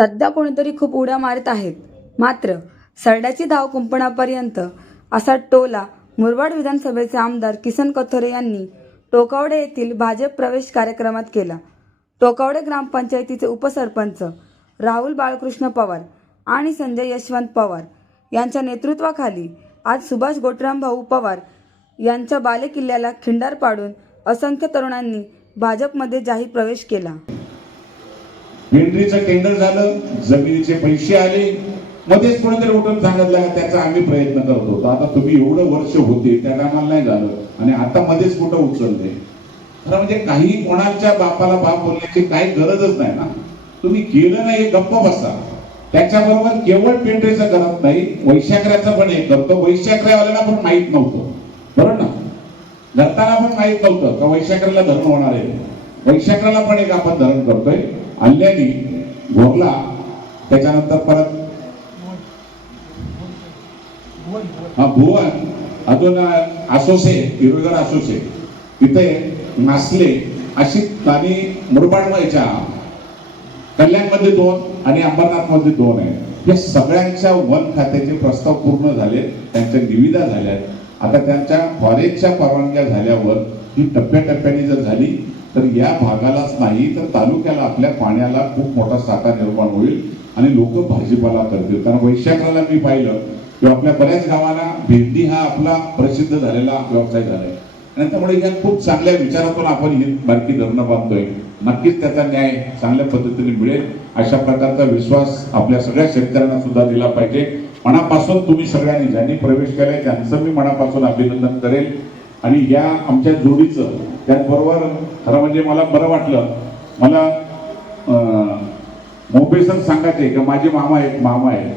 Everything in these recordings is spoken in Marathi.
सध्या कोणीतरी खूप उड्या मारत आहेत. मात्र सरड्याची धाव कुंपणापर्यंत असा टोला मुरबाड विधानसभेचे आमदार किसन कथोरे यांनी टोकावडे येथील भाजप प्रवेश कार्यक्रमात केला. टोकावडे ग्रामपंचायतीचे उपसरपंच राहुल बाळकृष्ण पवार आणि संजय यशवंत पवार यांच्या नेतृत्वाखाली आज सुभाष गोटराम भाऊ पवार यांच्या बालेकिल्ल्याला खिंडार पाडून असंख्य तरुणांनी भाजपमध्ये जाहीर प्रवेश केला. पेंट्रीचं टेंडर झालं जमिनीचे पैसे आले मध्येच कोणीतरी उठून सांगितलं का त्याचा आम्ही प्रयत्न करत. होतो आता तुम्ही एवढं वर्ष होते त्या कामाला नाही झालं. आणि आता मध्येच कुठं उचलते खरं म्हणजे काही कोणाच्या बापाला बाप बोलण्याची काही गरजच नाही ना. तुम्ही केलं नाही हे गप्प बसा. त्याच्याबरोबर केवळ पेंट्रीचं करत नाही वैशाखऱ्याचं पण एक करतो. वैशाखऱ्यावाल्याला पण माहीत नव्हतं. बरोबर ना? धरताना पण माहीत नव्हतं का वैशाखऱ्याला धरण होणार आहे? वैशाखऱ्याला पण एक आपण धरण करतोय. आणल्याने भोगला त्याच्यानंतर परत हा भुवन. अजून असोसे हिरोगर असोसे तिथे नासले. अशी आणि मुरबाड व्हायच्या कल्याणमध्ये दोन आणि अंबरनाथमध्ये दोन आहे या सगळ्यांच्या वन खात्याचे प्रस्ताव पूर्ण झाले. त्यांच्या निविदा झाल्या. आता त्यांच्या फॉरेजच्या परवानग्या झाल्यावर ही टप्प्याटप्प्याने जर झाली तर या भागालाच नाही तर तालुक्याला आपल्या पाण्याला खूप मोठा साठा निर्माण होईल आणि लोक भाजीपाला करतील. कारण वैशाखाला मी पाहिलं की आपल्या बऱ्याच गावांना भेंडी हा आपला प्रसिद्ध झालेला व्यवसाय झालाय. आणि त्यामुळे या खूप चांगल्या विचारातून आपण ही बारकी धरणं बांधतोय. नक्कीच त्याचा न्याय चांगल्या पद्धतीने मिळेल. अशा प्रकारचा विश्वास आपल्या सगळ्या शेतकऱ्यांना सुद्धा दिला पाहिजे. मनापासून तुम्ही सगळ्यांनी ज्यांनी प्रवेश केलाय त्यांचं मी मनापासून अभिनंदन करेल. आणि या आमच्या जोडीचं त्याचबरोबर खरं म्हणजे मला बरं वाटलं. मला मोपेसन सर सांगायचे का माझे मामा आहेत मामा आहेत.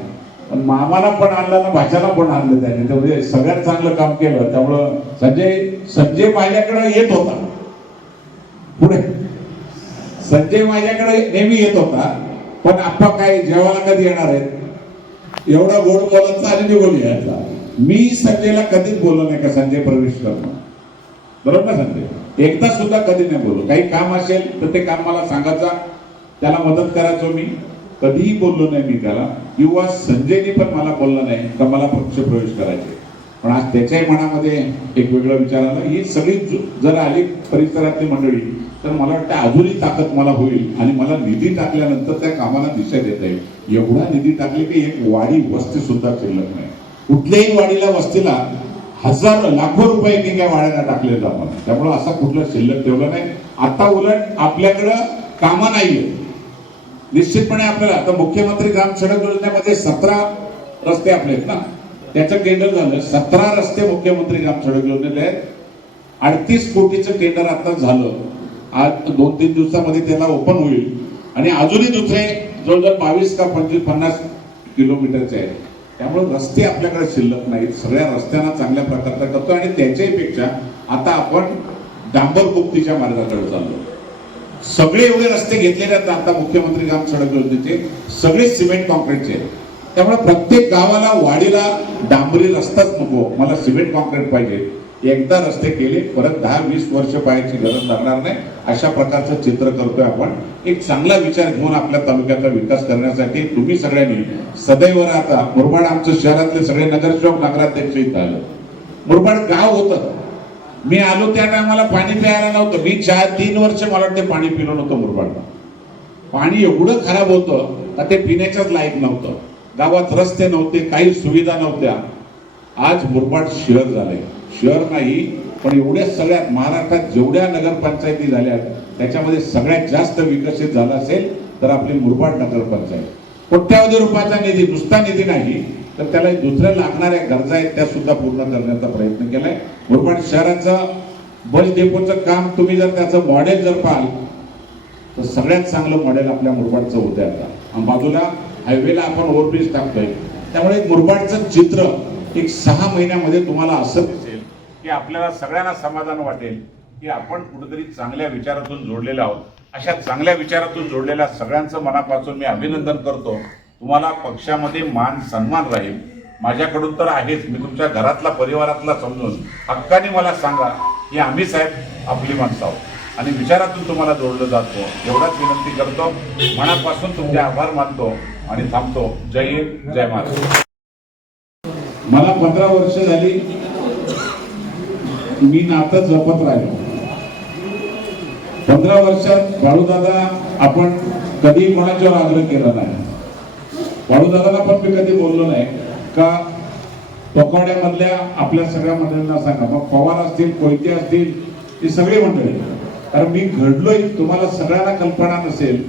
पण मामाला पण आणलं ना भाच्याला पण आणलं त्याने. त्यामुळे म्हणजे सगळ्यात चांगलं काम केलं. त्यामुळं संजय संजय माझ्याकडे येत होता. पुढे. संजय माझ्याकडे नेहमी येत होता. पण आप्पा काय जेवायला कधी येणार आहेत? एवढा गोड बोलायचा आणि निघून यायचा. मी संजयला कधीच बोललो नाही का? संजय प्रवेश करणं. बरोबर ना संजय? एकदा सुद्धा कधी नाही बोललो. काही काम असेल तर ते काम मला सांगायचा. त्याला मदत करायचो मी. कधीही बोललो नाही मी त्याला. किंवा संजयनी पण मला बोललं नाही का मला पक्ष प्रवेश करायचे. पण आज त्याच्याही मनामध्ये एक वेगळा विचार आला. ही सगळी जर आली परिसरातली मंडळी तर मला वाटतं अजूनही ताकद मला होईल. आणि मला निधी टाकल्यानंतर त्या कामाला दिशा देता येईल. एवढा निधी टाकले की एक वाडी वस्ती सुद्धा शिल्लक नाही. कुठल्याही वाडीला वस्तीला हजार लाखो रुपये मी वाड्याला टाकले जातात त्यामुळं असा कुठला शिल्लक ठेवला नाही. आता उलट आपल्याकडं कामं नाही निश्चितपणे आपल्याला आता मुख्यमंत्री ग्राम सडक योजनेमध्ये सतरा रस्ते आपले आहेत ना? त्याचं टेंडर झालं. सतरा रस्ते मुख्यमंत्री ग्राम सडक योजनेत आहेत. अडतीस कोटीचं टेंडर आता झालं. आज दोन तीन दिवसामध्ये त्याला ओपन होईल. आणि अजूनही दुसरे जवळजवळ बावीस का पंचवीस पन्नास किलोमीटरचे आहेत. त्यामुळे रस्ते आपल्याकडे शिल्लक नाहीत. सगळ्या रस्त्यांना चांगल्या प्रकारचा करतो आणि त्याच्याही पेक्षा आता आपण डांबर मुक्तीच्या मार्गाकडे चाललो. सगळे एवढे रस्ते घेतलेले आहेत. आता मुख्यमंत्री ग्राम सडक योजनेचे सगळे सिमेंट कॉन्क्रीटचे आहेत त्यामुळे प्रत्येक गावाला वाडीला डांबरी रस्ताच नको. मला सिमेंट कॉन्क्रीट पाहिजे. एकदा रस्ते केले परत दहा वीस वर्ष पाहायची गरज लागणार नाही. अशा प्रकारचं चित्र करतोय आपण. एक चांगला विचार घेऊन आपल्या तालुक्याचा विकास करण्यासाठी तुम्ही सगळ्यांनी सदैव राहता मुरबाड आमचं शहरातले सगळे नगरसेवक नगराध्यक्ष इथं आलं. मुरबाड गाव होतं. मी आलो त्या टायमाला पाणी प्यायला नव्हतं. मी चार तीन वर्ष मला वाटते पाणी पिलं नव्हतं मुरबाडला पाणी एवढं खराब होतं का ते पिण्याच्याच लायक नव्हतं. गावात रस्ते नव्हते काही सुविधा नव्हत्या. आज मुरबाड शहर झालंय. शहर नाही पण एवढ्या सगळ्यात महाराष्ट्रात जेवढ्या नगरपंचायती झाल्या त्याच्यामध्ये सगळ्यात जास्त विकसित झाला असेल तर आपली मुरबाड नगरपंचायत. कोट्यावधी रुपयाचा निधी नुसता निधी नाही तर त्याला दुसऱ्या लागणाऱ्या गरजा आहेत त्या सुद्धा पूर्ण करण्याचा प्रयत्न केलाय. मुरबाड शहराचं बस डेपोचं काम तुम्ही जर त्याचं मॉडेल जर पाहाल तर सगळ्यात चांगलं मॉडेल आपल्या मुरबाडचं होतं आता. आणि बाजूला हायवेला आपण ओव्हरब्रिज टाकतोय. त्यामुळे मुरबाडचं चित्र एक सहा महिन्यामध्ये तुम्हाला असं की आपल्याला सगळ्यांना समाधान वाटेल की आपण कुठेतरी चांगल्या विचारातून जोडलेलं आहोत. अशा चांगल्या विचारातून जोडलेल्या सगळ्यांचं मनापासून मी अभिनंदन करतो. तुम्हाला पक्षामध्ये मान सन्मान राहील. माझ्याकडून तर आहेच. मी तुमच्या घरातला परिवारातला समजून हक्काने मला सांगा की आम्ही साहेब आपली माणसं आहोत. आणि विचारातून तुम्हाला जोडलं जातो. एवढाच विनंती करतो. मनापासून तुमचे आभार मानतो आणि थांबतो. जय हिंद जय महाराष्ट्र. मला पंधरा वर्ष झाली. मी नातं जपत राहिलो. पंधरा वर्षात बाळूदादा आपण कधी कोणाच्यावर आग्रह केला नाही. बाळूदादाला पण मी कधी बोललो नाही. का टोकावड्यामधल्या आपल्या सगळ्या मंडळींना सांगा. मग पवार असतील कोयते असतील ही सगळी मंडळी. कारण मी घडलोय तुम्हाला सगळ्यांना कल्पना नसेल.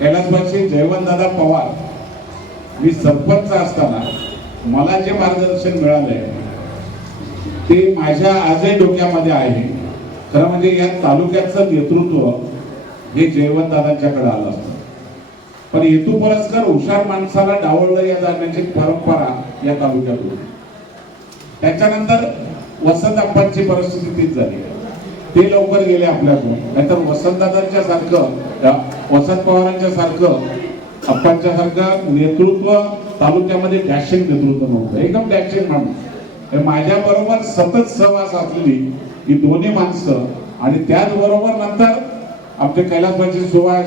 कैलासबाशी जयवंतदादा पवार. मी सरपंच असताना मला जे मार्गदर्शन मिळालंय ते माझ्या आजही डोक्यामध्ये आहे. खरं म्हणजे या तालुक्याचं नेतृत्व हे जयवंतदादांच्याकडे आलं असतं. पण हेतू पुरस्कार हुशार माणसाला डावळलं या जाण्याची परंपरा या तालुक्यात होती. त्याच्यानंतर वसंत अप्पांची परिस्थिती तीच झाली. ते लवकर गेले आपल्याकडून नाहीतर वसंतदादांच्या सारखं वसंत पवारांच्या सारखं अप्पांच्या सारखं नेतृत्व तालुक्यामध्ये डॅशिंग नेतृत्व नव्हतं. एकदम डॅशिंग माणूस. माझ्या बरोबर सतत सहवास असलेली ही दोन्ही माणसं आणि त्याचबरोबर नंतर आमचे कैलासबाईचे सुभाष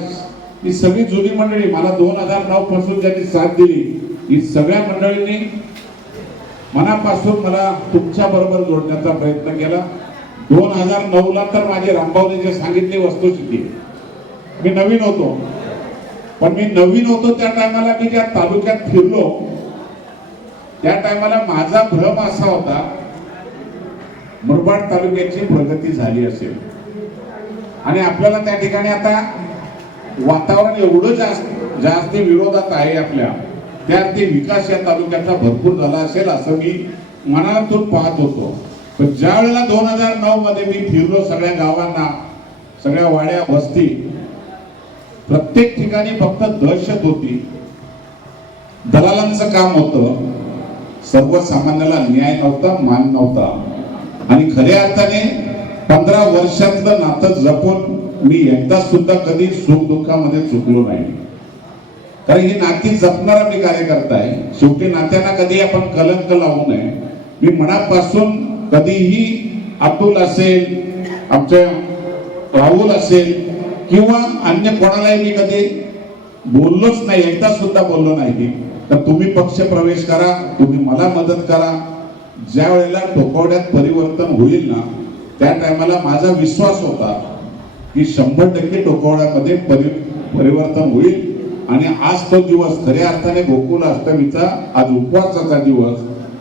ही सगळी जुनी मंडळी मला दोन हजार नऊ पासून ज्यांनी साथ दिली ही सगळ्या मंडळींनी मनापासून मला तुमच्या बरोबर जोडण्याचा प्रयत्न केला. दोन हजार नऊ ला तर माझे रामभाऊने जे सांगितली वस्तुस्थिती मी नवीन होतो. पण मी नवीन होतो त्या टायमाला मी ज्या तालुक्यात फिरलो त्या टायमाला माझा भ्रम असा होता मुरबाड तालुक्याची प्रगती झाली असेल. आणि आपल्याला त्या ठिकाणी आता वातावरण एवढं जास्त जास्त विरोधात आहे आपल्या त्या ते विकास या तालुक्याचा भरपूर झाला असेल असं मी मनातून पाहत होतो. पण ज्या वेळेला दोन हजार नऊ मध्ये मी फिरलो सगळ्या गावांना सगळ्या वाड्या वस्ती प्रत्येक ठिकाणी फक्त दहशत होती. दलालांचं काम होतं. सर्वसामान्याला न्याय नव्हता मान नव्हता. आणि खऱ्या अर्थाने पंधरा वर्षातलं नातं जपून मी एकदा सुद्धा कधी सुख दुःखामध्ये चुकलो नाही. कारण ही नाती जपणारा मी कार्यकर्ता आहे. शेवटी नात्यांना कधी आपण कलंक लावू नये. मी मनापासून कधीही अतुल असेल आमच्या राहुल असेल किंवा अन्य कोणालाही मी कधी बोललोच नाही एकदा सुद्धा बोललो नाही. तर तुम्ही पक्ष प्रवेश करा तुम्ही मला मदत करा. ज्या वेळेला टोकवड्यात परिवर्तन होईल ना त्या टायमाला माझा विश्वास होता की शंभर टक्के टोकवड्यामध्ये परि परिवर्तन होईल. आणि आज तो दिवस खऱ्या अर्थाने गोकुल अष्टमीचा आज उपवासाचा दिवस.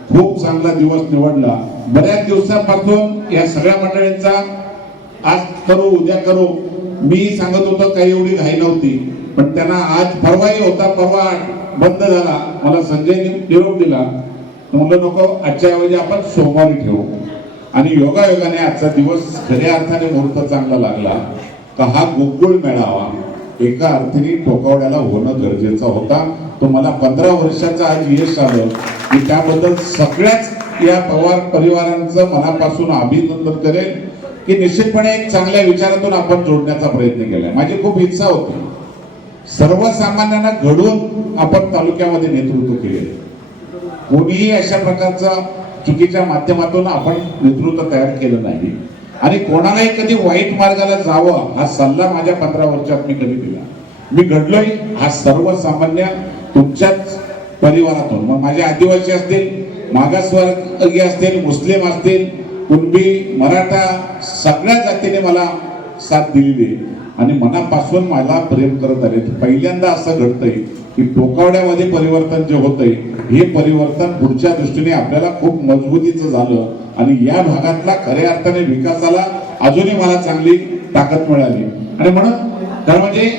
खूप चांगला दिवस निवडला. बऱ्याच दिवसापासून या सगळ्या मंडळींचा आज करू उद्या करू. मी सांगत होतो काही एवढी घाई नव्हती. पण त्यांना आज परवाही होता परवा बंद झाला. मला संजयने निरोप दिला. तर म्हणलं नको आजच्या ऐवजी आपण सोमवारी ठेवू. आणि योगायोगाने आजचा दिवस खऱ्या अर्थाने मुहूर्त चांगला लागला. का हा गोकुळ मेळावा एका अर्थाने टोकावड्याला होणं गरजेचं होता. तो मला पंधरा वर्षाचं आज यश आलं. मी त्याबद्दल सगळ्याच या पवार परिवारांचं मनापासून अभिनंदन करेन की निश्चितपणे एक चांगल्या विचारातून आपण जोडण्याचा प्रयत्न केलाय. माझी खूप इच्छा होती. सर्वसामान्यांना घडून आपण तालुक्यामध्ये नेतृत्व केले. कोणीही अशा प्रकारचा चुकीच्या माध्यमातून आपण नेतृत्व तयार केलं नाही. आणि कोणालाही कधी वाईट मार्गाला जावं हा सल्ला माझ्या पंधरा वर्षात मी कधी दिला. मी घडलोय हा सर्वसामान्य तुमच्याच परिवारातून. मग माझे आदिवासी असतील मागासवर्गीय असतील मुस्लिम असतील कुणबी मराठा सगळ्या जातीने मला साथ दिलेली आहे. आणि मनापासून मला प्रेम करत आले पहिल्यांदा असं घडतंय की टोकावड्यामध्ये परिवर्तन जे होतंय हे परिवर्तन पुढच्या दृष्टीने आपल्याला खूप मजबूतीचं झालं आणि या भागातला खऱ्या अर्थाने विकासाला अजूनही मला चांगली ताकद मिळाली. आणि म्हणून तर म्हणजे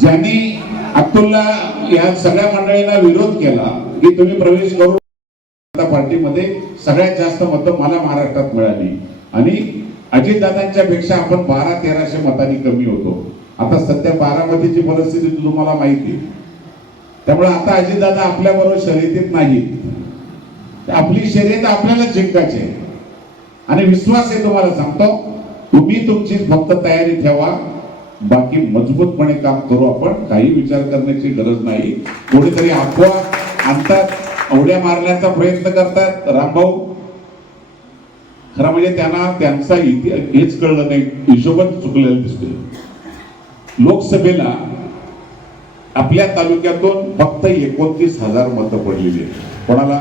ज्यांनी अब्दुल्ला या सगळ्या मंडळींना विरोध केला की तुम्ही प्रवेश करू जनता पार्टीमध्ये सगळ्यात जास्त मतं मला महाराष्ट्रात मिळाली. आणि अजितदादांच्या पेक्षा आपण बारा तेराशे मतांनी कमी होतो. आता सध्या बारामतीची परिस्थिती तुम्हाला माहिती. त्यामुळे आता अजितदादा आपल्या बरोबर शर्यतीत नाहीत. आपली शर्यत आपल्याला जिंकायची आहे. आणि विश्वास आहे तुम्हाला सांगतो. तुम्ही तुमची फक्त तयारी ठेवा. बाकी मजबूतपणे काम करू आपण. काही विचार करण्याची गरज नाही. कोणीतरी अफवा आणतात आवड्या मारण्याचा प्रयत्न करतात. रामभाऊ खरं म्हणजे त्यांना त्यांचा इतिहास हेच कळलं नाही. हिशोबच चुकलेला दिसतोय. लोकसभेला आपल्या तालुक्यातून फक्त एकोणतीस हजार मतं पडलेली आहेत. कोणाला?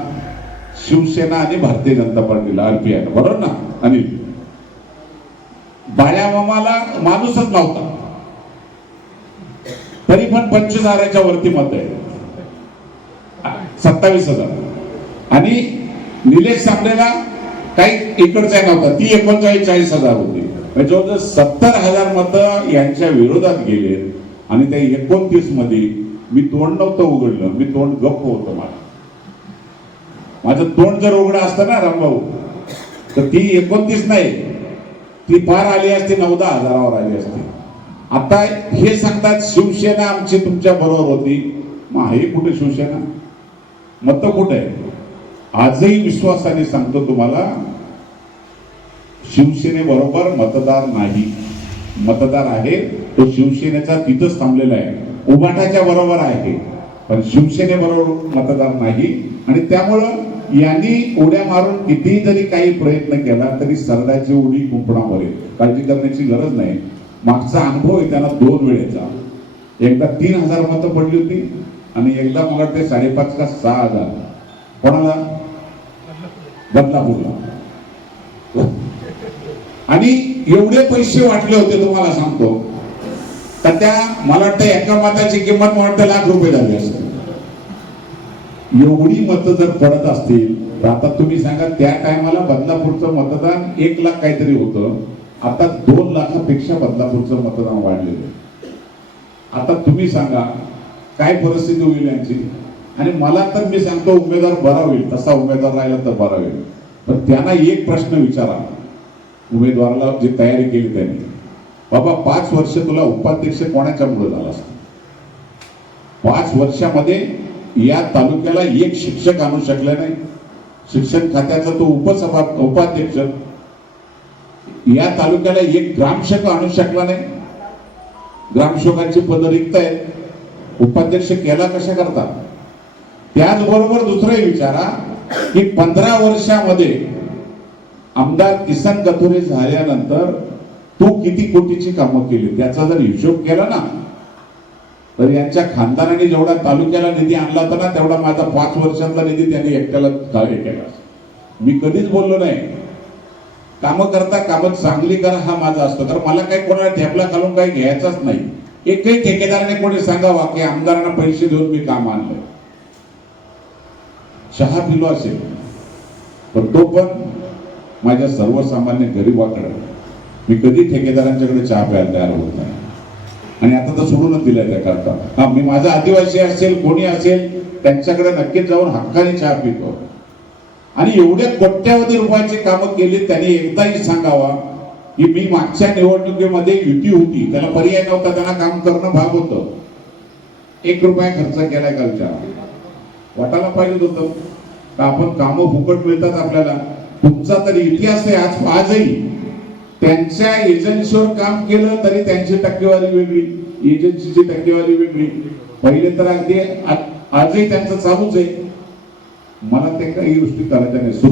शिवसेना आणि भारतीय जनता पार्टीला आरपीआय बरोबर ना? अनिल बाळ्या मामाला माणूसच नव्हता. तरी पण पंचवीस हजाराच्या वरती मत आहे सत्तावीस हजार. आणि निलेश सामनेला काही इकडचा नव्हता. ती एकोणचाळीस चाळीस हजार होती. म्हणजे जवळजवळ सत्तर हजार मतं यांच्या विरोधात गेले आणि त्या एकोणतीसमध्ये मी तोंड नव्हतं उघडलं. मी तोंड गप्प होतं मला. माझं तोंड जर उघडं असतं ना रामभाऊ तर ती एकोणतीस नाही. ती फार आली असती नऊदा हजारावर आली असती. आता हे सांगतात शिवसेना आमची तुमच्या बरोबर होती. मग हे कुठे शिवसेना? मत कुठे? आहे आजही विश्वासाने सांगतो तुम्हाला शिवसेनेबरोबर मतदार नाही. मतदार आहे तो शिवसेनेचा तिथंच थांबलेला आहे. उबाटाच्या बरोबर आहे पण शिवसेनेबरोबर मतदार नाही. आणि त्यामुळं यांनी उड्या मारून कितीही जरी काही प्रयत्न केला तरी सरदाची उडी कुंपणावर येईल. काळजी करण्याची गरज नाही. मागचा अनुभव आहे त्यांना दोन वेळेचा. एकदा तीन हजार मतं पडली होती आणि एकदा मला ते साडेपाच का सहा हजार. कोणाला? बदलापूरला. आणि एवढे पैसे वाटले होते तुम्हाला सांगतो. तर त्या मला वाटतं एका मताची किंमत मला वाटतं लाख रुपये झाली असेल. एवढी मतं जर पडत असतील तर आता तुम्ही सांगा त्या टायमाला बदलापूरचं मतदान एक लाख काहीतरी होतं. आता दोन लाखापेक्षा बदलापूरचं मतदान वाढलेलं आहे. आता तुम्ही सांगा काय परिस्थिती होईल यांची? आणि मला तर मी सांगतो उमेदवार बरा होईल. तसा उमेदवार राहिला तर बरा होईल. पण त्यांना एक प्रश्न विचारा. उमेदवाराला जी तयारी केली त्यांनी. बाबा पाच वर्ष तुला उपाध्यक्ष कोणाच्या मुळे झाला असता? पाच वर्षामध्ये या तालुक्याला एक शिक्षक आणू शकले नाही. शिक्षण खात्याचा तो उपसभा उपाध्यक्ष. या तालुक्याला एक ग्रामसेवक आणू शकला नाही. ग्रामसेवकांची पद रिक्त आहेत. उपाध्यक्ष केला कशा करतात? त्याचबरोबर दुसरंही विचारा की पंधरा वर्षामध्ये आमदार किसन कथोरे झाल्यानंतर तू किती कोटीची कामं केली? त्याचा जर हिशोब केला ना तर यांच्या खानदानाने जेवढा तालुक्याला निधी आणला होता ना तेवढा माझा पाच वर्षातला निधी त्यांनी एकट्याला कार्य केला. मी कधीच बोललो नाही. कामं करता कामं चांगली करा हा माझा असतो. कारण मला काही कोणाला ठेपला घालून काही घ्यायचाच नाही. एकही ठेकेदाराने कोणी सांगावा की आमदारांना पैसे देऊन मी काम आणलंय. चहा पिलो असेल. पण तो पण माझ्या सर्वसामान्य गरिबाकडं मी कधी ठेकेदारांच्याकडे चहा प्यायला तयार होत नाही. आणि आता तर सोडूनच दिलंय त्या करता हा मी माझा आदिवासी असेल कोणी असेल त्यांच्याकडे नक्कीच जाऊन हक्काने चहा पितो. आणि एवढ्या कोट्यावधी रुपयाची कामं केली त्यांनी एकदाही सांगावा की मी मागच्या निवडणुकीमध्ये युती होती. त्याला पर्याय नव्हता त्यांना काम करणं भाग होतं. एक रुपया खर्च केलाय कालच्या. वाटायला पाहिजे होतं. का आपण कामं फुकट मिळतात आपल्याला? तुमचा तरी इतिहास आहे आज आजही त्यांच्या एजन्सीवर काम केलं तरी त्यांची टक्केवारी वेगळी एजन्सीची टक्केवारी वेगळी. पहिले तर अगदी आजही त्यांचं चालूच आहे. मला ते काही गोष्टी करायच्या नाही.